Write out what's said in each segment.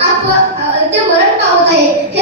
आप ते मरण पावत आहे.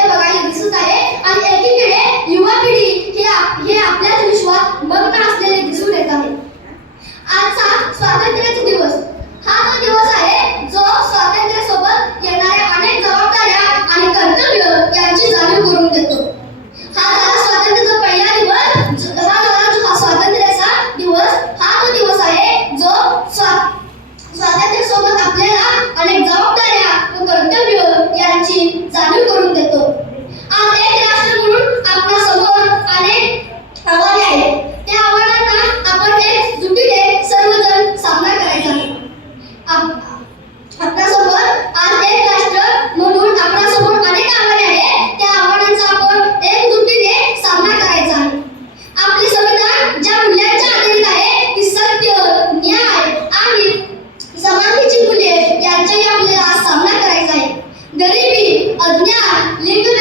நீங்க